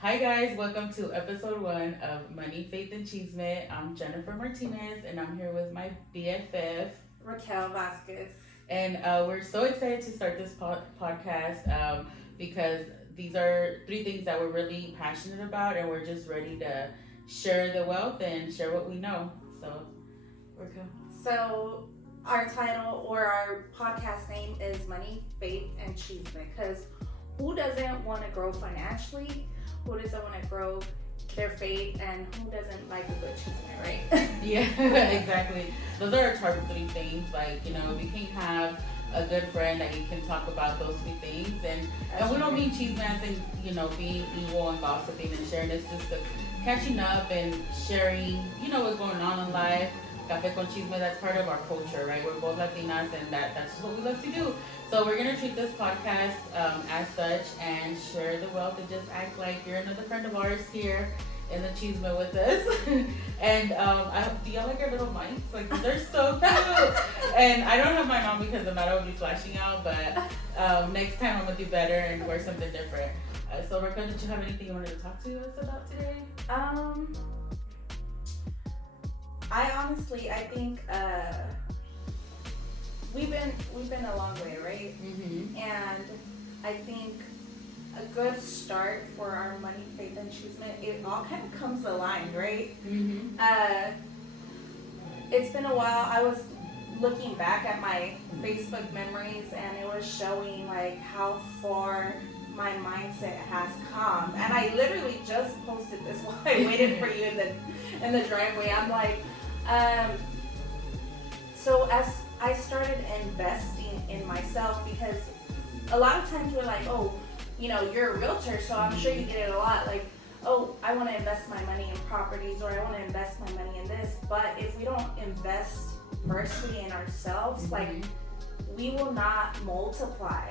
Hi guys, welcome to episode 1 of Money, Faith, and Chisme. I'm Jennifer Martinez and I'm here with my BFF, Raquel Vasquez. And we're so excited to start this podcast because these are 3 things that we're really passionate about and we're just ready to share the wealth and share what we know. So, Raquel. So, our title or our podcast name is Money, Faith, and Chisme, because who doesn't want to grow financially? Who doesn't want to grow their faith? And who doesn't like a good chisme, right? Yeah, exactly. Those are our top 3 things. Like, you can have a good friend that you can talk about those 3 things. And we don't mean chisme as in, being evil and gossiping and sharing. It's just the catching up and sharing, what's going on in life. Café con chisme, that's part of our culture, right? We're both Latinas and that's just what we love to do. So we're going to treat this podcast as such and share the wealth and just act like you're another friend of ours here in the chisme with us. And do y'all like our little mics? Like, they're so cute. And I don't have mine on because the metal will be flashing out, but next time I'm going to do better and wear something different. So Raquel, did you have anything you wanted to talk to us about today? I think we've been a long way, right? Mm-hmm. And I think a good start for our money, faith, and chisme, it all kind of comes aligned, right? Mm-hmm. It's been a while. I was looking back at my Facebook memories, and it was showing like how far my mindset has come. And I literally just posted this while I waited for you in the driveway. I'm like, so as I started investing in myself, because a lot of times we're like, oh, you're a realtor, so I'm sure you get it a lot. Like, oh, I want to invest my money in properties, or I want to invest my money in this. But if we don't invest firstly in ourselves, like, we will not multiply.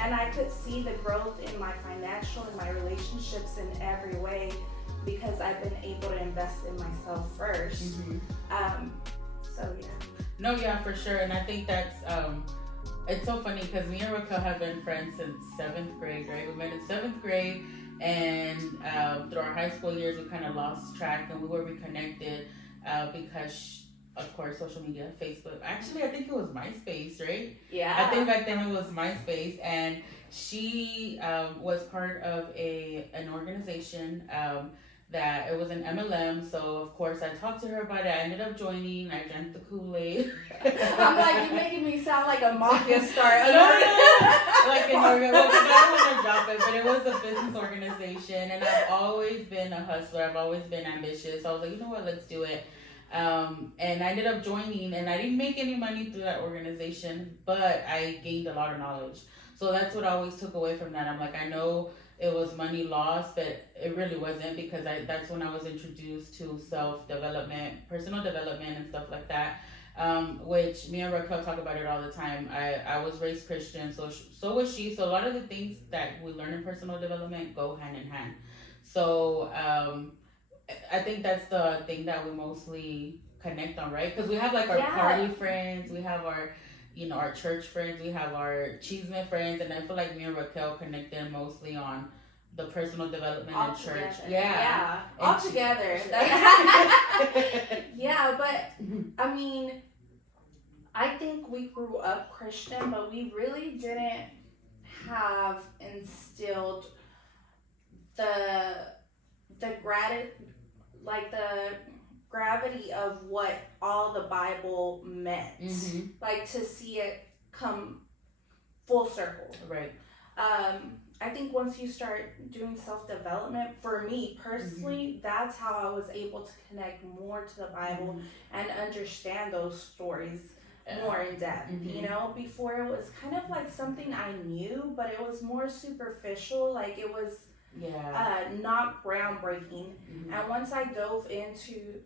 And I could see the growth in my financial and my relationships in every way because I've been able to invest in myself first. So yeah. No, yeah, for sure. And I think that's it's so funny because me and Raquel have been friends since 7th grade, right? We met in 7th grade, and through our high school years, we kind of lost track, and we were reconnected because, of course, social media, Facebook. Actually, I think it was MySpace, right? Yeah. I think back then it was MySpace, and she was part of an organization that it was an MLM. So of course I talked to her about it. I ended up joining. I drank the Kool-Aid. I'm like, you're making me sound like a mafia star. Like an organization. Well, I don't want to drop it, but it was a business organization, and I've always been a hustler. I've always been ambitious. So I was like, you know what, let's do it. And I ended up joining, and I didn't make any money through that organization, but I gained a lot of knowledge. So that's what I always took away from that. I'm like, I know it was money lost, but it really wasn't, because that's when I was introduced to self-development, personal development, and stuff like that, which me and Raquel talk about it all the time. I was raised Christian, so was she. So a lot of the things that we learn in personal development go hand in hand. So I think that's the thing that we mostly connect on, right? Because we have like our party friends, we have our our church friends, we have our chisme friends, and I feel like me and Raquel connected mostly on the personal development all and church. Together. Yeah. All together. Yeah, but I mean, I think we grew up Christian, but we really didn't have instilled the gravity of what all the Bible meant. Like, to see it come full circle. Right. I think once you start doing self-development, for me personally, that's how I was able to connect more to the Bible and understand those stories more in depth. Before it was kind of like something I knew, but it was more superficial. Like, it was not groundbreaking. And once I dove into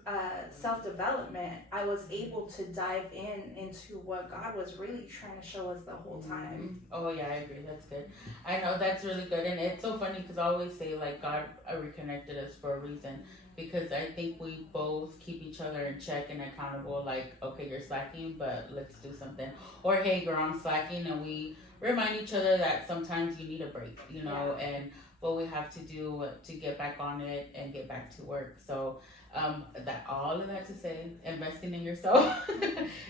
self-development, I was able to dive into what God was really trying to show us the whole time. Oh yeah, I agree. That's good. I know that's really good, and it's so funny because I always say like God reconnected us for a reason, because I think we both keep each other in check and accountable. Like, okay, you're slacking, but let's do something. Or hey, girl, I'm slacking, and we remind each other that sometimes you need a break, and what we have to do to get back on it and get back to work. So that all of that to say, investing in yourself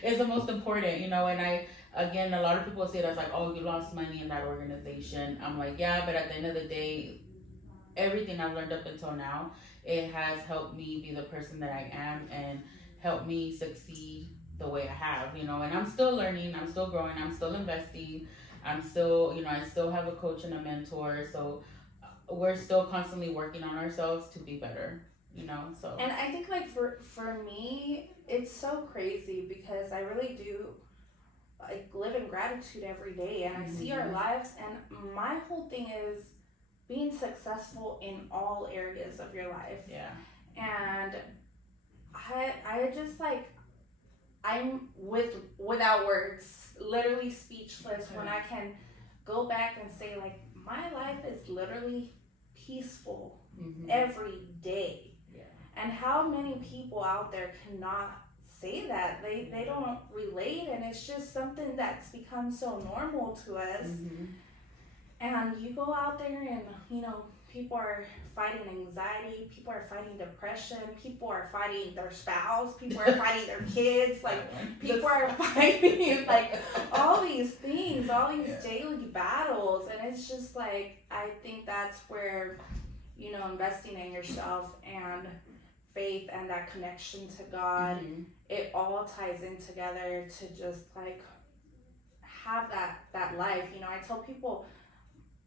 is the most important, you know. And I, again, a lot of people say that's like, oh, you lost money in that organization. I'm like, yeah, but at the end of the day, everything I've learned up until now, it has helped me be the person that I am and helped me succeed the way I have, you know. And I'm still learning, I'm still growing, I'm still investing, I'm still, you know, I still have a coach and a mentor. So we're still constantly working on ourselves to be better, you know. So, and I think like for me, it's so crazy because I really do like live in gratitude every day, and I see our lives, and my whole thing is being successful in all areas of your life. Yeah. And I just like, I'm without words, literally speechless when I can go back and say like my life is literally peaceful every day. Yeah. And how many people out there cannot say that? They don't relate, and it's just something that's become so normal to us. And you go out there and, you know, people are fighting anxiety, people are fighting depression, people are fighting their spouse, people are fighting their kids, like people are fighting like all these things, all these daily battles. And it's just like, I think that's where, you know, investing in yourself and faith and that connection to God, it all ties in together to just like have that life. You know, I tell people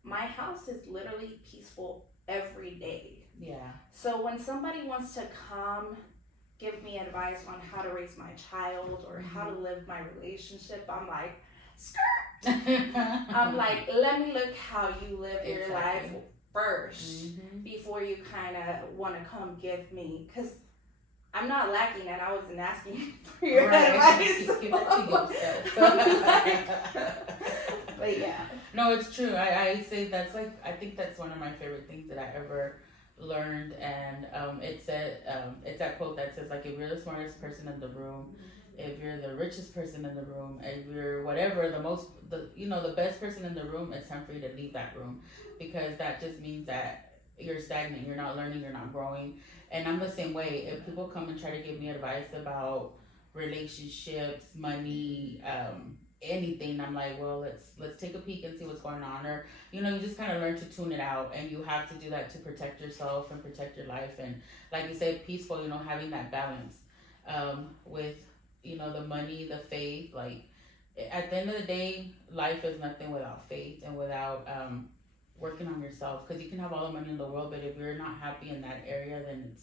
my house is literally peaceful every day. Yeah. So when somebody wants to come give me advice on how to raise my child or how to live my relationship, I'm like, skirt. I'm like, let me look how you live your life first before you kind of want to come give me, because I'm not lacking and I wasn't asking for your advice. Give it to yourself. But yeah. No, it's true. I say that's like, I think that's one of my favorite things that I ever learned. And it's that quote that says like, if you're the smartest person in the room, if you're the richest person in the room, if you're whatever, the best person in the room, it's time for you to leave that room, because that just means that you're stagnant, you're not learning, you're not growing. And I'm the same way. If people come and try to give me advice about relationships, money, anything, I'm like, well, let's take a peek and see what's going on. Or, you know, you just kind of learn to tune it out, and you have to do that to protect yourself and protect your life. And like you said, peaceful, you know, having that balance with, you know, the money, the faith. Like at the end of the day, life is nothing without faith and without working on yourself, because you can have all the money in the world, but if you're not happy in that area, then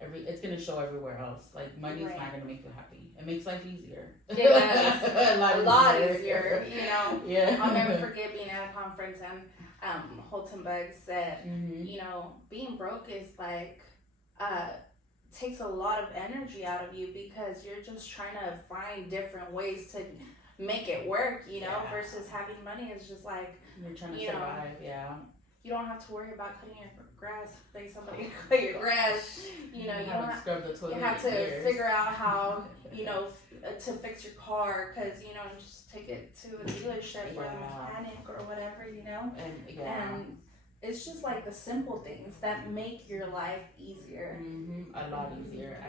it's gonna show everywhere else. Like money's not gonna make you happy. It makes life easier. Yeah, a lot easier. You know. Yeah. I'll never forget being at a conference and Holton Buggs said, you know, being broke is like takes a lot of energy out of you, because you're just trying to find different ways to make it work, you know, versus having money is just like, you're trying to survive. You don't have to worry about cutting your grass, like somebody cut your grass, you know, you don't have, scrub the toilet, you have to figure out how, you know, to fix your car, because, you know, just take it to a dealership or a mechanic or whatever, you know, and it's just like the simple things that make your life easier. A lot easier.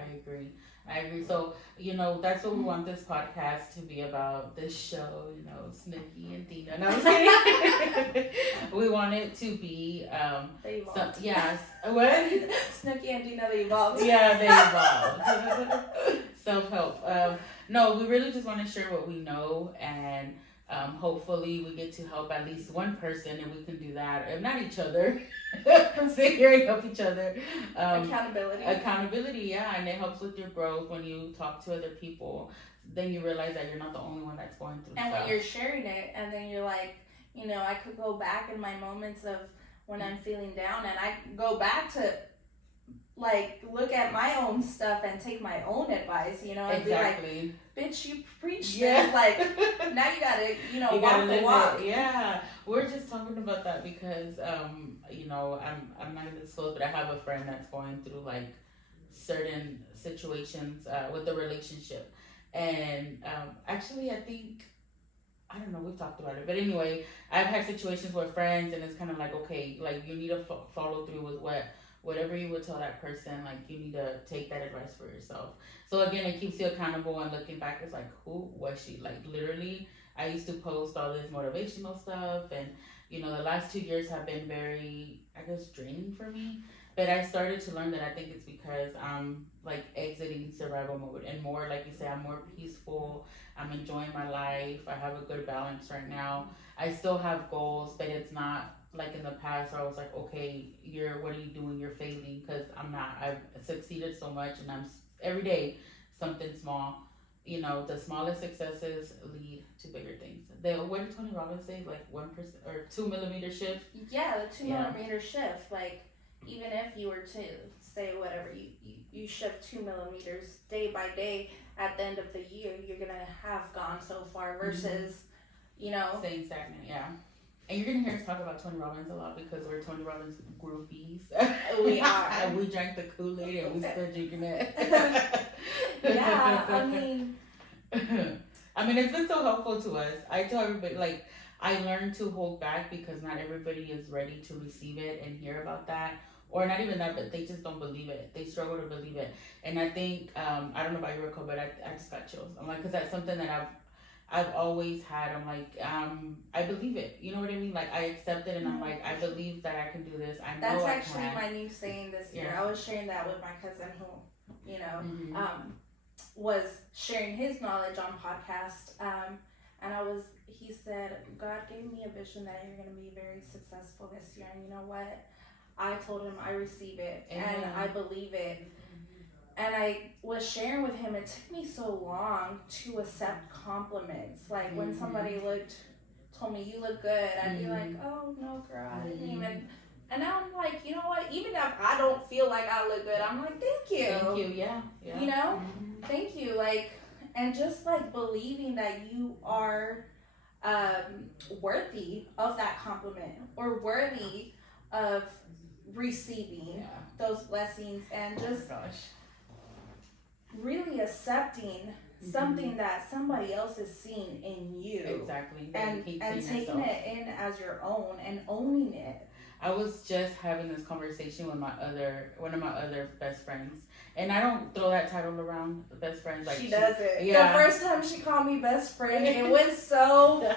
I agree. So, you know, that's what we want this podcast to be about. This show, you know, Snooki and Dina. No, I'm kidding. We want it to be they evolved. What? Snooki and Dina, they evolved. Yeah, they evolved. Self-help. No, we really just want to share what we know, and hopefully we get to help at least one person, and we can do that, if not each other. Sit here and help each other. Accountability, yeah, and it helps with your growth when you talk to other people. Then you realize that you're not the only one that's going through and stuff. When you're sharing it, and then you're like, you know, I could go back in my moments of when I'm feeling down, and I go back to like look at my own stuff and take my own advice, you know, and be like, bitch, you preached this. Like, now you gotta, you know, walk the walk. Yeah, we're just talking about that because, you know, I'm not gonna disclose, but I have a friend that's going through like certain situations with the relationship, and actually, I think I don't know, we've talked about it, but anyway, I've had situations with friends, and it's kind of like, okay, like you need to follow through with whatever you would tell that person. Like you need to take that advice for yourself. So again, it keeps you accountable, and looking back, it's like, who was she? Like literally, I used to post all this motivational stuff, and the last 2 years have been very, I guess, draining for me. But I started to learn that I think it's because I'm like exiting survival mode, and more, like you say, I'm more peaceful. I'm enjoying my life. I have a good balance right now. I still have goals, but it's not like in the past where I was like, okay, what are you doing? You're failing, because I'm not. I've succeeded so much, and every day something small. The smallest successes lead to bigger things. What did Tony Robbins say? Like 1% or 2 millimeter shift. Yeah, the 2 millimeter shift. Like even if you were to say whatever you shift 2 millimeters day by day, at the end of the year you're gonna have gone so far versus staying stagnant. Yeah. And you're gonna hear us talk about Tony Robbins a lot because we're Tony Robbins groupies. We are. And we drank the Kool-Aid and we still drinking it. Yeah, I mean, it's been so helpful to us. I tell everybody, like, I learned to hold back because not everybody is ready to receive it and hear about that. Or not even that, but they just don't believe it. They struggle to believe it. And I think, I don't know about you, Rico, but I just got chills. I'm like, because that's something that I've always had. I'm like, I believe it. You know what I mean? Like, I accept it, and I'm like, I believe that I can do this. I know that's I actually can. my new saying this year. Yeah. I was sharing that with my cousin who, was sharing his knowledge on podcast. And he said, God gave me a vision that you're going to be very successful this year. And you know what? I told him I receive it. Amen. And I believe it. And I was sharing with him, it took me so long to accept compliments. Like when somebody told me, you look good, I'd be like, oh no girl, I didn't even. And now I'm like, you know what, even if I don't feel like I look good, I'm like, thank you. Thank you, yeah. Thank you. Like, and just like believing that you are worthy of that compliment or worthy of receiving those blessings, and just really accepting something that somebody else is seeing in you. Exactly. And taking it in as your own and owning it. I was just having this conversation with one of my other best friends. And I don't throw that title around, best friends. Like she does it. Yeah. The first time she called me best friend, it was so,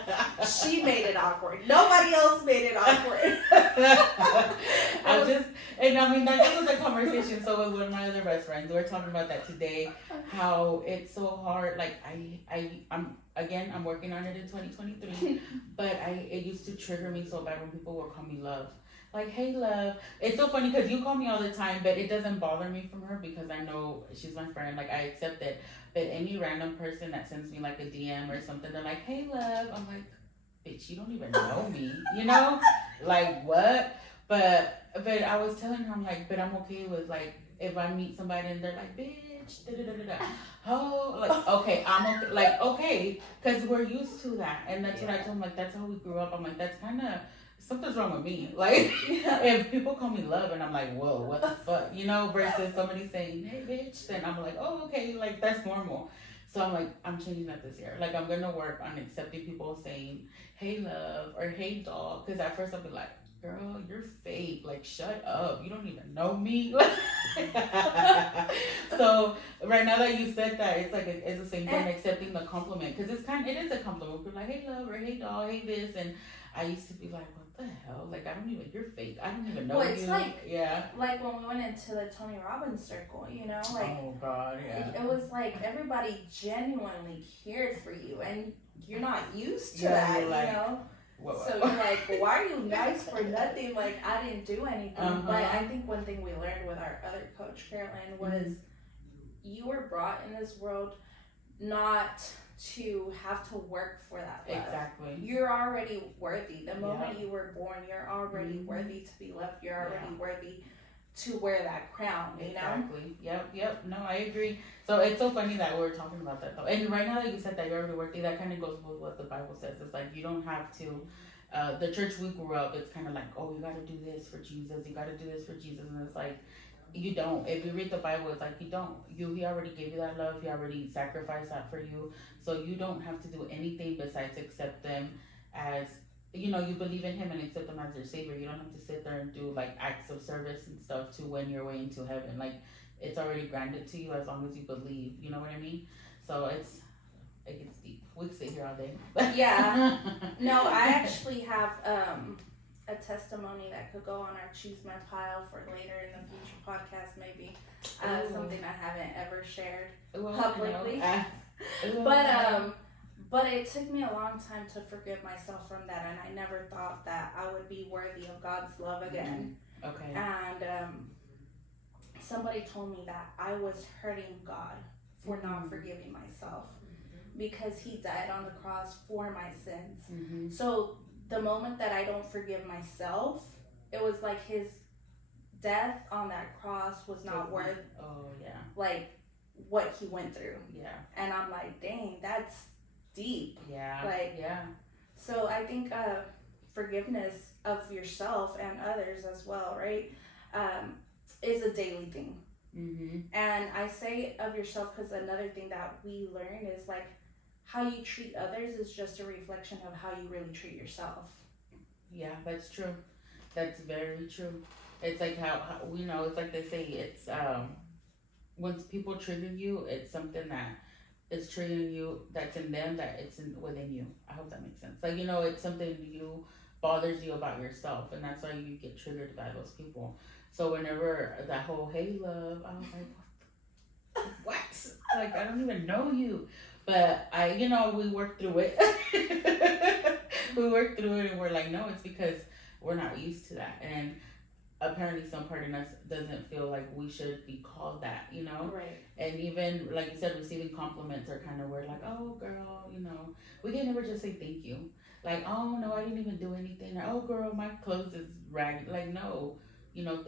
she made it awkward. Nobody else made it awkward. That was a conversation. So with one of my other best friends, we were talking about that today, how it's so hard. Like I'm working on it in 2023, but it used to trigger me so bad when people would call me love. Like, hey, love. It's so funny because you call me all the time, but it doesn't bother me from her because I know she's my friend. Like, I accept it. But any random person that sends me, like, a DM or something, they're like, hey, love. I'm like, bitch, you don't even know me, Like, what? But I was telling her, I'm like, but I'm okay with, like, if I meet somebody and they're like, bitch, da-da-da-da-da. Oh, like, okay, I'm okay. Like, okay, because we're used to that. And that's what I told them. Like, that's how we grew up. I'm like, that's kind of... something's wrong with me. Like, if people call me love and I'm like, whoa, what the fuck, versus somebody saying, hey, bitch, then I'm like, oh, okay, like, that's normal. So I'm like, I'm changing that this year. Like, I'm going to work on accepting people saying, hey, love, or hey, dog. Because at first I'll be like, girl, you're fake. Like, shut up. You don't even know me. So right now that you said that, it's like, it's the same thing, accepting the compliment. Because it is a compliment. People are like, hey, love, or hey, dog, hey, this. And I used to be like, what the hell? Like, you're fake. I don't even know you. It's like when we went into the Tony Robbins circle, like, oh God, yeah. It was like everybody genuinely cared for you, and you're not used to that, like, Whoa. So you're like, why are you nice for nothing? Like, I didn't do anything. But I think one thing we learned with our other coach, Carolyn, was you were brought in this world not to have to work for that love. Exactly. You're already worthy. The moment you were born, you're already worthy to be loved. You're already worthy to wear that crown, Exactly. Yep. No, I agree. So it's so funny that we're talking about that though. And right now that you said that you're already worthy, that kind of goes with what the Bible says. It's like, you don't have to, the church we grew up, it's kind of like, oh, you got to do this for Jesus. You got to do this for Jesus. And it's like, You don't. If you read the Bible, it's like you don't. He already gave you that love. He already sacrificed that for you. So you don't have to do anything besides accept them as, you believe in him and accept them as your savior. You don't have to sit there and do like acts of service and stuff to win your way into heaven. Like it's already granted to you as long as you believe. You know what I mean? So it gets deep. We could sit here all day. Yeah. No, I actually have a testimony that could go on our Chisme pile for later in the future podcast, maybe. Something I haven't ever shared publicly. But it took me a long time to forgive myself from that, and I never thought that I would be worthy of God's love again. Okay. And somebody told me that I was hurting God for not forgiving myself because he died on the cross for my sins. Mm-hmm. So the moment that I don't forgive myself, it was like his death on that cross was not worth like what he went through. Yeah. And I'm like, dang, that's deep. Yeah. Like, yeah. So I think forgiveness of yourself and others as well, right, is a daily thing. Mm-hmm. And I say of yourself because another thing that we learn is like how you treat others is just a reflection of how you really treat yourself. Yeah, that's true. That's very true. It's like how it's like they say, it's once people trigger you, it's something that is triggering you that's in them, that it's within you. I hope that makes sense. Like, it's something bothers you about yourself, and that's why you get triggered by those people. So whenever that whole hey love, I was like, what? Like, I don't even know you. But we worked through it. We worked through it, and we're like, no, it's because we're not used to that. And apparently some part in us doesn't feel like we should be called that, Right. And even, like you said, receiving compliments are kind of weird. Like, oh, girl, we can never just say thank you. Like, oh, no, I didn't even do anything. Or, oh, girl, my clothes is ragged. Like, no.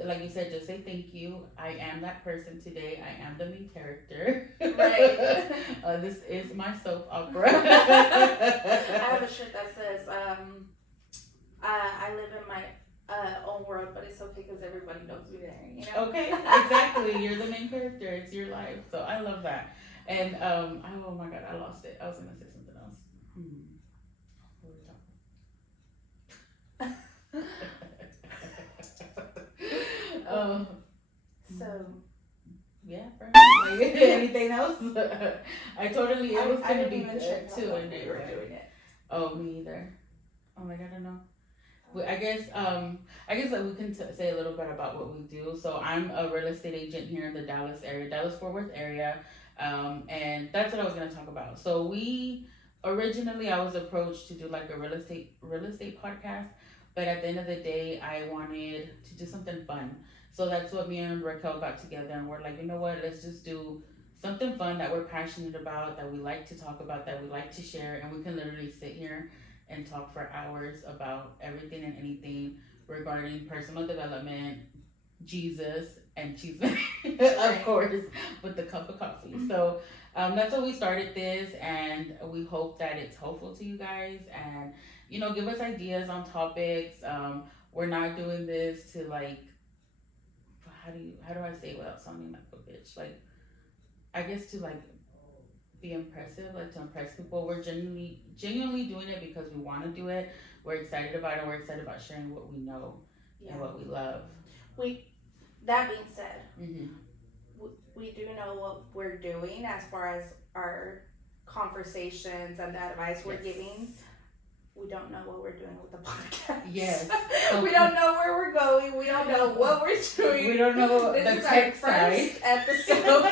Like you said, just say thank you. I am that person today. I am the main character. Right. This is my soap opera. I have a shirt that says, I live in my own world, but it's okay because everybody knows me there, Okay, exactly. You're the main character. It's your life. So I love that. And, oh my God, I lost it. I was going to say something else. What were we talking So yeah, like, anything else? I was gonna be good too, and they were doing it. Oh, me either. Oh my God, I don't know. I guess that we can say a little bit about what we do. So I'm a real estate agent here in the Dallas-Fort Worth area, and that's what I was gonna talk about. So originally I was approached to do like a real estate podcast. But at the end of the day, I wanted to do something fun. So that's what me and Raquel got together, and we're like, you know what, let's just do something fun that we're passionate about, that we like to talk about, that we like to share, and we can literally sit here and talk for hours about everything and anything regarding personal development, Jesus, and Chisme, of course, with the cup of coffee. So that's why we started this, and we hope that it's helpful to you guys, and give us ideas on topics. We're not doing this to like, how do I say it without sounding like a bitch? Like, I guess to like be impressive, like to impress people. We're genuinely doing it because we want to do it. We're excited about it. We're excited about sharing what we know and what we love. That being said, mm-hmm. we do know what we're doing as far as our conversations and the advice we're giving. We don't know what we're doing with the podcast. Yes. We don't know where we're going. We don't know what we're doing. We don't know this the is tech our side. first episode.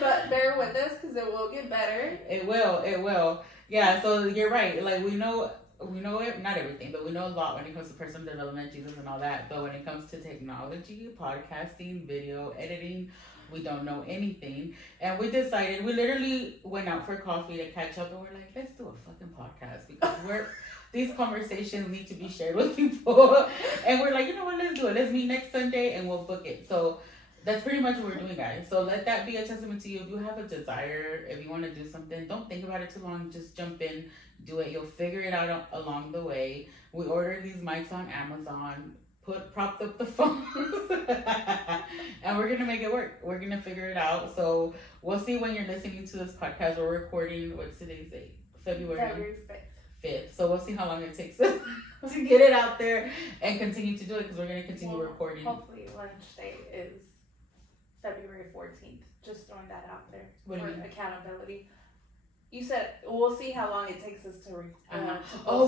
But bear with us because it will get better. It will. Yeah, so you're right. Like, we know it, not everything, but we know a lot when it comes to personal development, Jesus, and all that. But when it comes to technology, podcasting, video editing, we don't know anything. And we literally went out for coffee to catch up, and we're like, let's do a fucking podcast because these conversations need to be shared with people. And we're like, you know what, let's do it. Let's meet next Sunday and we'll book it. So that's pretty much what we're doing, guys. So let that be a testament to you. If you have a desire, if you want to do something, don't think about it too long. Just jump in, do it. You'll figure it out along the way. We ordered these mics on Amazon, propped up the phones. And we're gonna make it work. We're gonna figure it out. So we'll see when you're listening to this podcast. We're recording. What's today's date? February 5th. So we'll see how long it takes us to get it out there and continue to do it because we're gonna continue recording. Hopefully, lunch day is February 14th. Just throwing that out there for accountability. You said we'll see how long it takes us to.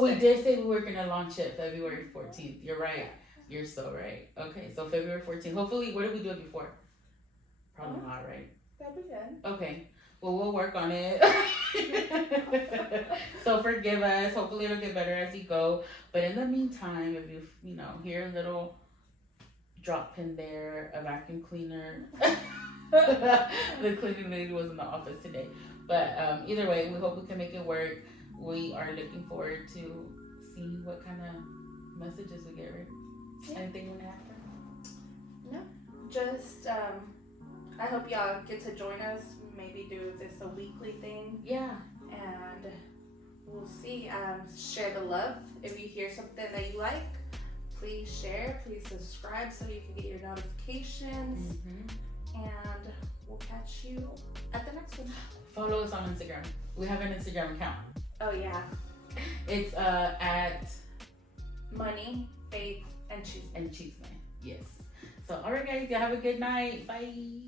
We did say we were gonna launch it February 14th. You're right. You're so right. Okay, so February 14th. Hopefully, where did we do it before? Probably not, right? That'd be good. Okay. Well, we'll work on it. So forgive us. Hopefully, it'll get better as you go. But in the meantime, if you hear a little drop pin there, a vacuum cleaner. The cleaning lady was in the office today. But either way, we hope we can make it work. We are looking forward to seeing what kind of messages we get, right? Yeah. Anything you want to add for? No. Just, I hope y'all get to join us. Maybe do this a weekly thing. Yeah. And we'll see. Share the love. If you hear something that you like, please share. Please subscribe so you can get your notifications. Mm-hmm. And we'll catch you at the next one. Follow us on Instagram. We have an Instagram account. Oh, yeah. It's at Money, Faith, and Chisme. Yes. So, all right, guys. You have a good night. Bye.